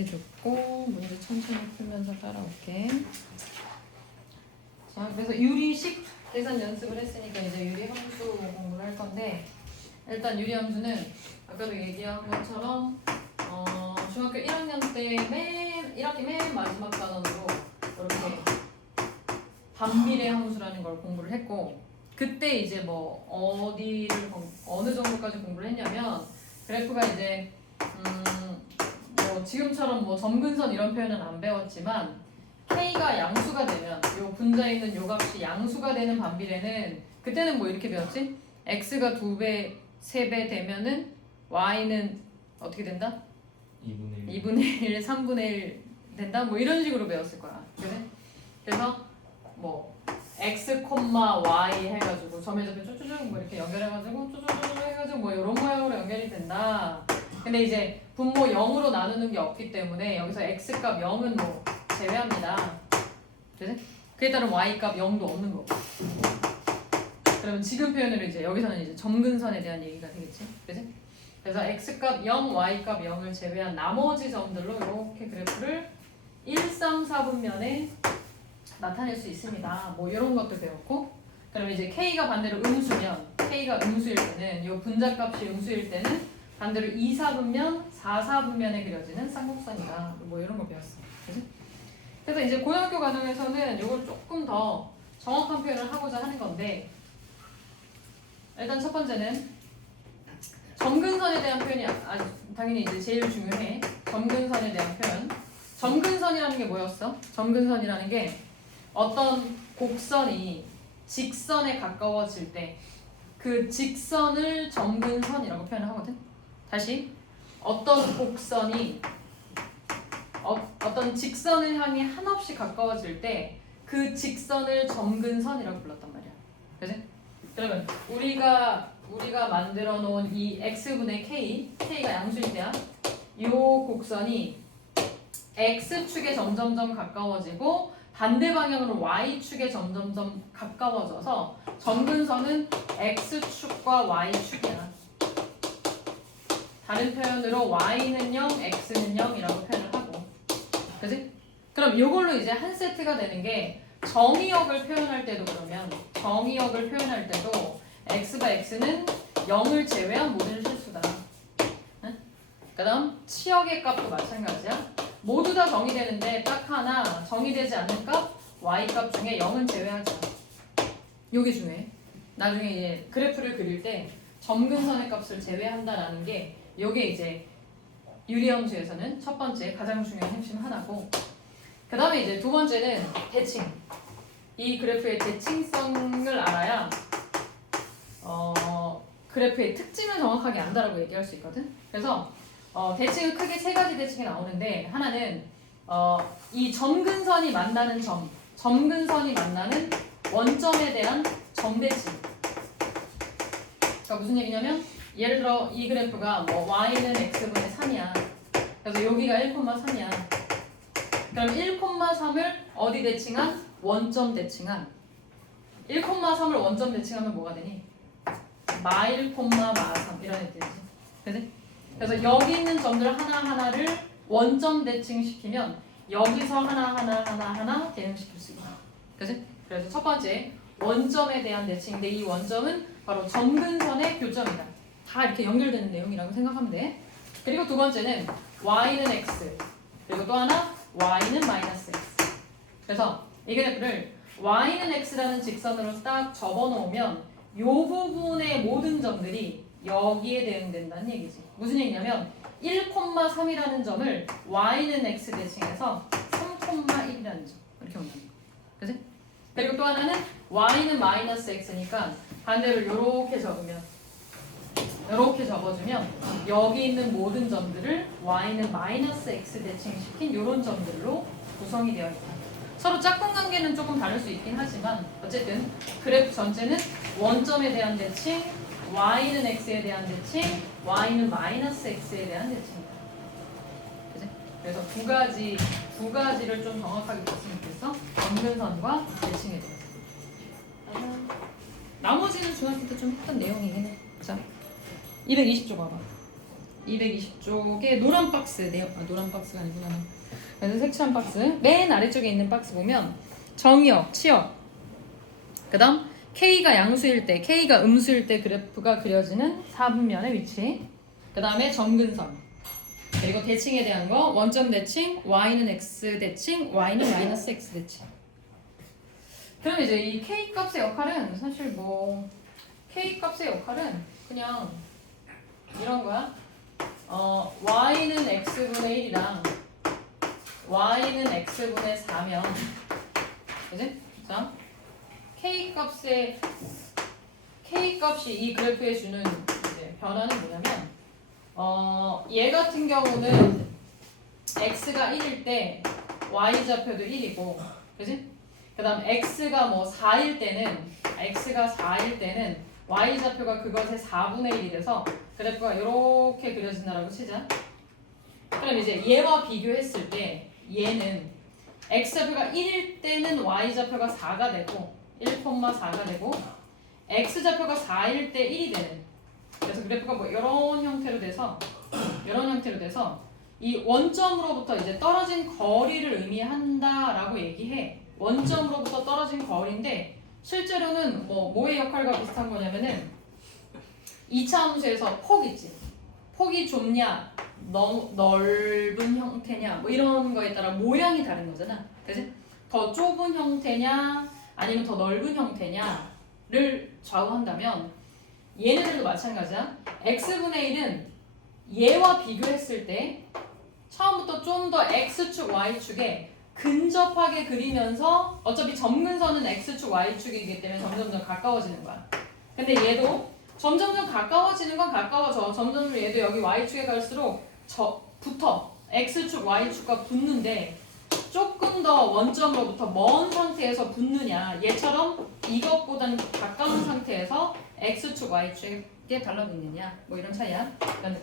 해줬고 문제 천천히 풀면서 따라올게. 자, 그래서 유리식 계산 연습을 했으니까 이제 유리 함수 공부를 할 건데, 일단 유리 함수는 아까도 얘기한 것처럼 중학교 1학년 때 1학기 맨 마지막 단원으로 이렇게 반비례 함수라는 걸 공부를 했고, 그때 이제 뭐 어느 정도까지 공부를 했냐면, 그래프가 이제 뭐 지금처럼 뭐 점근선 이런 표현은 안 배웠지만, K가 양수가 되면 요 분자에 있는 요 값이 양수가 되는 반비례는 그때는 뭐 이렇게 배웠지? X가 2배, 3배 되면은 Y는 어떻게 된다? 2분의 1, 3분의 1 된다? 뭐 이런 식으로 배웠을 거야. 그래? 그래서 뭐 X, Y 해가지고 점에접해 쭉쭉쭉 뭐 이렇게 연결해가지고 쭉쭉쭉 해가지고 뭐 이런 모양으로 연결이 된다. 근데 이제 분모 0으로 나누는 게 없기 때문에 여기서 X값 0은 뭐 제외합니다. 그치? 그에 따른 Y값 0도 없는 거고. 그러면 지금 표현으로 이제 여기서는 이제 점근선에 대한 얘기가 되겠지. 그치? 그래서 X값 0, Y값 0을 제외한 나머지 점들로 이렇게 그래프를 1, 3, 4분면에 나타낼 수 있습니다. 뭐 이런 것들 배웠고, 그러면 이제 K가 반대로 음수면, K가 음수일 때는 이 분자값이 음수일 때는 반대로 2, 4분면, 4, 4분면에 그려지는 쌍곡선이다. 뭐 이런 거 배웠어. 그치? 그래서 이제 고등학교 과정에서는 이걸 조금 더 정확한 표현을 하고자 하는 건데, 일단 첫 번째는 점근선에 대한 표현이 당연히 이제 제일 중요해. 점근선에 대한 표현. 점근선이라는 게 뭐였어? 점근선이라는 게 어떤 곡선이 직선에 가까워질 때 그 직선을 점근선이라고 표현을 하거든. 다시, 어떤 곡선이 어떤 직선을 향해 한없이 가까워질 때 그 직선을 점근선이라고 불렀단 말이야. 그치? 그러면 우리가 만들어 놓은 이 x분의 k가 양수일 때야. 이 곡선이 x축에 점점점 가까워지고 반대 방향으로 y축에 점점점 가까워져서 점근선은 x축과 y축이야. 다른 표현으로 y는 0, x는 0이라고 표현을 하고. 그치? 그럼 이걸로 이제 한 세트가 되는 게, 정의역을 표현할 때도 그러면 정의역을 표현할 때도 x가 x는 0을 제외한 모든 실수다. 응? 그 다음 치역의 값도 마찬가지야. 모두 다 정의되는데 딱 하나 정의되지 않는 값 y값 중에 0은 제외하자. 요게 중요해. 나중에 이제 그래프를 그릴 때 점근선의 값을 제외한다라는 게 요게 이제 유리함수에서는 첫 번째 가장 중요한 핵심 하나고, 그 다음에 이제 두 번째는 대칭. 이 그래프의 대칭성을 알아야 그래프의 특징을 정확하게 안다라고 얘기할 수 있거든. 그래서 대칭은 크게 세 가지 대칭이 나오는데, 하나는 이 점근선이 만나는 점근선이 만나는 원점에 대한 점대칭. 그러니까 무슨 얘기냐면, 예를 들어 이 그래프가 뭐 y는 x분의 3이야. 그래서 여기가 1,3이야. 그럼 1,3을 어디 대칭한? 원점 대칭한. 1,3을 원점 대칭하면 뭐가 되니? 마1, 마3 이런 애들이지. 그치? 그래서 여기 있는 점들 하나하나를 원점 대칭시키면 여기서 하나 대응시킬 수 있다. 그치? 그래서 첫 번째 원점에 대한 대칭인데, 이 원점은 바로 점근선의 교점이다. 다 이렇게 연결되는 내용이라고 생각하면 돼. 그리고 두 번째는 y는 x, 그리고 또 하나 y는 마이너스 x. 그래서 이 그래프를 y는 x라는 직선으로 딱 접어놓으면 이 부분의 모든 점들이 여기에 대응된다는 얘기지. 무슨 얘기냐면 1,3이라는 점을 y는 x 대칭해서 3,1이라는 점 이렇게 온다는 거. 그치? 그리고 또 하나는 y는 마이너스 x니까 반대로 이렇게 접어주면 여기 있는 모든 점들을 y는 마이너스 x 대칭시킨 이런 점들로 구성이 되어 있다. 서로 짝꿍 관계는 조금 다를 수 있긴 하지만 어쨌든 그래프 전체는 원점에 대한 대칭, y는 x에 대한 대칭, y는 마이너스 x에 대한 대칭이다. 그치? 그래서 두 가지를 좀 정확하게 봤으면 좋겠어. 점근선과 대칭에 대해서. 나머지는 중학교 때 좀 했던 내용이긴 해. 자, 220쪽 봐봐. 220쪽에 노란 박스 노란 박스가 아니구나. 그래서 색칠한 박스 맨 아래쪽에 있는 박스 보면 정의역, 치역, 그 다음 K가 양수일 때, K가 음수일 때 그래프가 그려지는 4분면의 위치, 그 다음에 점근선, 그리고 대칭에 대한 거 원점 대칭, Y는 X 대칭, Y는 마이너스 X 대칭. 그럼 이제 이 K 값의 역할은 사실 뭐 K 값의 역할은 그냥 이런 거야. Y는 X분의 1이랑 Y는 X분의 4면 그지? 자, K 값이 이 그래프에 주는 이제 변화는 뭐냐면 얘 같은 경우는 X가 1일 때 Y 좌표도 1이고 그지? 그 다음 X가 뭐 4일 때는 Y 좌표가 그것의 4분의 1이 돼서 그래프가 이렇게 그려진다라고 치자. 그럼 이제 얘와 비교했을 때 얘는 X 좌표가 1일 때는 Y 좌표가 4가 되고 1,4가 되고 X 좌표가 4일 때 1이 되는, 그래서 그래프가 뭐 이런 형태로 돼서 이 원점으로부터 이제 떨어진 거리를 의미한다라고 얘기해. 원점으로부터 떨어진 거리인데 실제로는 뭐의 역할과 비슷한 거냐면은 2차 함수에서 폭 있지. 폭이 좁냐, 넓은 형태냐, 뭐 이런 거에 따라 모양이 다른 거잖아. 그지? 더 좁은 형태냐, 아니면 더 넓은 형태냐를 좌우한다면 얘네들도 마찬가지야. x분의 1은 얘와 비교했을 때 처음부터 좀 더 x축, y축에 근접하게 그리면서 어차피 점근선은 x축, y축이기 때문에 점점 가까워지는 거야. 근데 얘도 점점점 가까워지는 건 가까워져. 점점 얘도 여기 y축에 갈수록 붙어. x축, y축과 붙는데 조금 더 원점으로부터 먼 상태에서 붙느냐, 얘처럼 이것보다는 가까운 상태에서 x축, y축에 달라붙느냐, 뭐 이런 차이야. 그러니까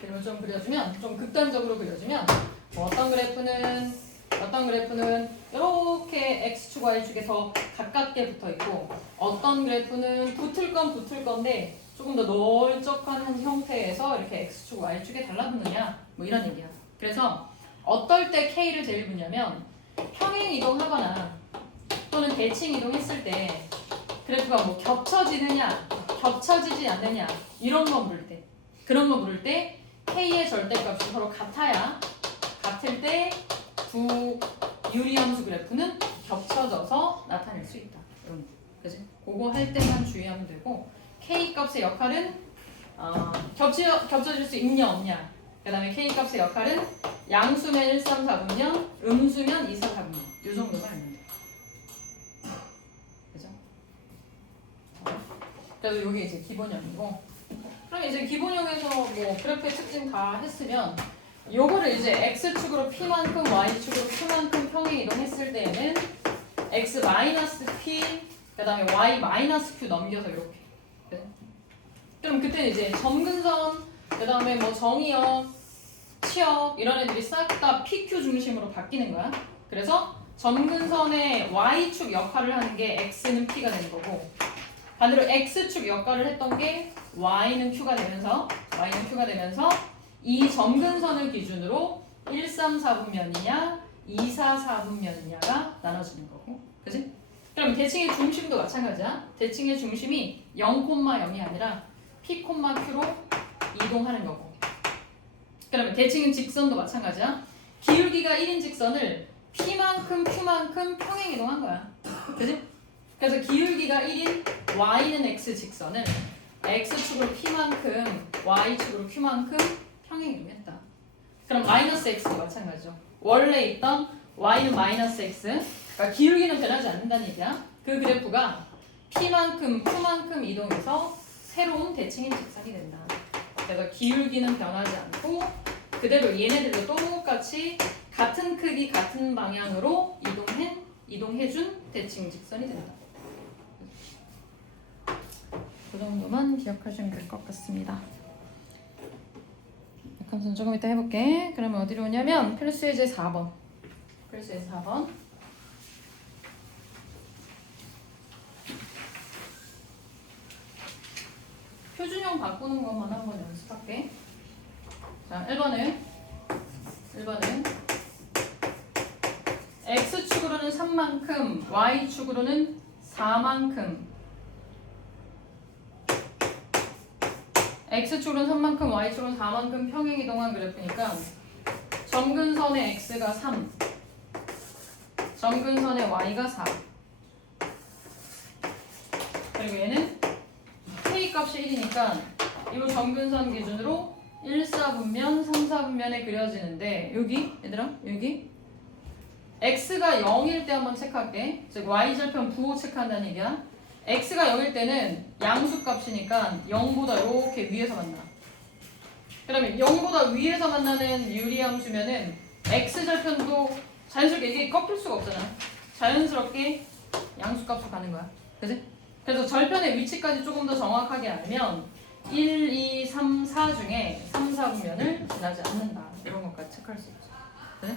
그림을 좀 그려주면, 좀 극단적으로 그려주면 어떤 그래프는 이렇게 x축, y축에 더 가깝게 붙어 있고, 어떤 그래프는 붙을 건데 조금 더 널쩍한 형태에서 이렇게 x축, y축에 달라붙느냐, 뭐 이런 얘기야. 그래서 어떨 때 K를 제일 보냐면 평행 이동하거나 또는 대칭 이동했을 때 그래프가 뭐 겹쳐지느냐, 겹쳐지지 않느냐 이런 거 물을 때, 그런 거 물을 때 K의 절대값이 서로 같을 때 두 유리함수 그래프는 겹쳐져서 나타낼 수 있다. 이런 거. 그지? 그거 할 때만 주의하면 되고, K 값의 역할은 겹쳐질 수 있냐 없냐. 그 다음에 K 값의 역할은 양수면 1, 3, 4분면, 음수면 2, 4, 4분면. 이 정도만 알면 돼. 그죠? 그래서 이게 이제 기본형이고, 그럼 이제 기본형에서 뭐 그래프의 특징 다 했으면 요거를 이제 x축으로 p만큼 y축으로 q만큼 평행 이동했을 때에는 x-p 그 다음에 y-q 넘겨서 이렇게. 네. 그럼 그때는 이제 점근선 그 다음에 뭐 정의역, 치역 이런 애들이 싹 다 PQ 중심으로 바뀌는 거야. 그래서 점근선의 Y축 역할을 하는 게 X는 P가 되는 거고, 반대로 X축 역할을 했던 게 Y는 Q가 되면서 이 점근선을 기준으로 1, 3, 4분면이냐 2, 4, 4분면이냐가 나눠지는 거고. 그지? 그럼 대칭의 중심도 마찬가지야. 대칭의 중심이 0,0이 아니라 P,Q로 이동하는 거고. 그러면 대칭은 직선도 마찬가지야. 기울기가 1인 직선을 P만큼 Q만큼 평행 이동한 거야. 그지? 그래서 기울기가 1인 Y는 X 직선을 X축으로 P만큼 Y축으로 Q만큼 평행 이동했다. 그럼 마이너스 X도 마찬가지죠. 원래 있던 Y는 마이너스 X, 그러니까 기울기는 변하지 않는다는 얘기야. 그 그래프가 P만큼 Q만큼 이동해서 새로운 대칭인 직선이 된다. 그래서 기울기는 변하지 않고 그대로 얘네들도 똑같이 같은 크기 같은 방향으로 이동해준 대칭 직선이 된다. 그 정도만 기억하시면 될 것 같습니다. 약함수는 조금 이따 해볼게. 그러면 어디로 오냐면 필수예제 4번. 필수예제 4번. 표준형 바꾸는 것만 한번 연습할게. 자, 1번은 X축으로는 3만큼, Y축으로는 4만큼. X축으로는 3만큼, Y축으로는 4만큼 평행이동한 그래프니까 점근선의 X가 3, 점근선의 Y가 4. 그리고 얘는 K 값이 1이니까 이 점근선 기준으로 1, 4분면, 3, 4분면에 그려지는데 여기 얘들아 여기 X가 0일 때 한번 체크할게. 즉 Y절편 부호 체크한다는 얘기야. X가 0일 때는 양수값이니까 0보다 이렇게 위에서 만나. 그러면 0보다 위에서 만나는 유리함수면은 X절편도 자연스럽게 이게 꺾일 수가 없잖아. 자연스럽게 양수값으로 가는 거야. 그치? 그래서 절편의 위치까지 조금 더 정확하게 알면 1, 2, 3, 4 중에 3, 4분면을 지나지 않는다. 이런 것까지 체크할 수 있죠. 그치?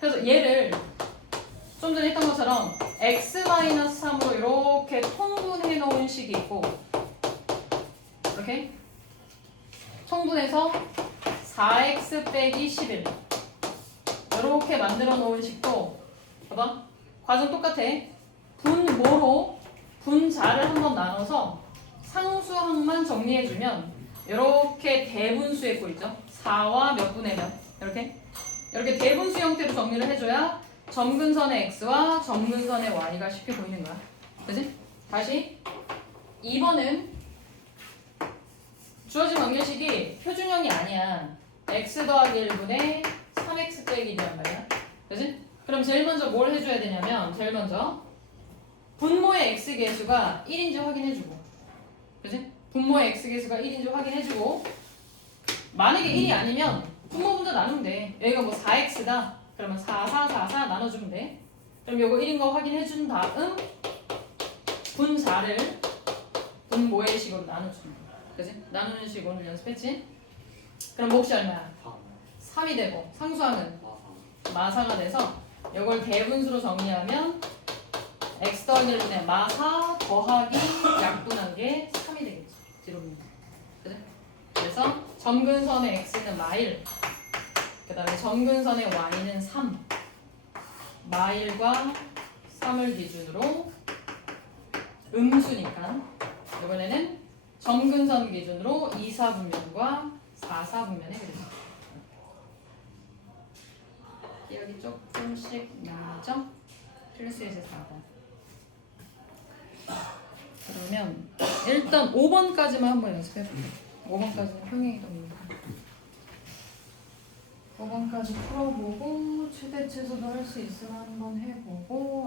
그래서 얘를 좀 전에 했던 것처럼 x-3으로 이렇게 통분해 놓은 식이 있고 이렇게 통분해서 4x 빼기 11 이렇게 만들어 놓은 식도 봐봐 과정 똑같아. 분모로 분자를 한번 나눠서 상수항만 정리해주면 이렇게 대분수의 꼴 있죠. 4와 몇 분의 몇 이렇게 대분수 형태로 정리를 해줘야 점근선의 x와 점근선의 y가 쉽게 보이는 거야. 그치? 다시 2번은 주어진 관계식이 표준형이 아니야. x 더하기 1분의 3x 빼기 1이란 말이야. 그치? 그럼 제일 먼저 뭘 해줘야 되냐면 제일 먼저 분모의 x계수가 1인지 확인해주고 그치? 분모의 x계수가 1인지 확인해주고 만약에 1이 아니면 분모분자 나누면 돼. 여기가 뭐 4x다. 그러면 4, 4, 4, 4 나눠주면 돼. 그럼 요거 1인 거 확인해준 다음 분자를 분모의 식으로 나눠주는 거야. 그치? 나누는 식 오늘 연습했지? 그럼 몫이 얼마야? 3이 되고 상수항은 마사가 돼서 요걸 대분수로 정리하면 x 더하기 1분의 마사 더하기 약분한 게 3이 되겠지. 뒤로 보면. 그치? 그래서 점근선의 x는 마일 그 다음에 점근선의 y는 3 마일과 3을 기준으로 음수니까 이번에는 점근선 기준으로 2, 4분면과 4, 4분면에 그려줍니다. 기억이 조금씩 나죠? 필수에서 4번. 그러면 일단 5번까지만 한번 연습해볼게요. 5번까지는 평행이동입니다. 5번까지 풀어보고 최대 최소도 할 수 있으면 한번 해보고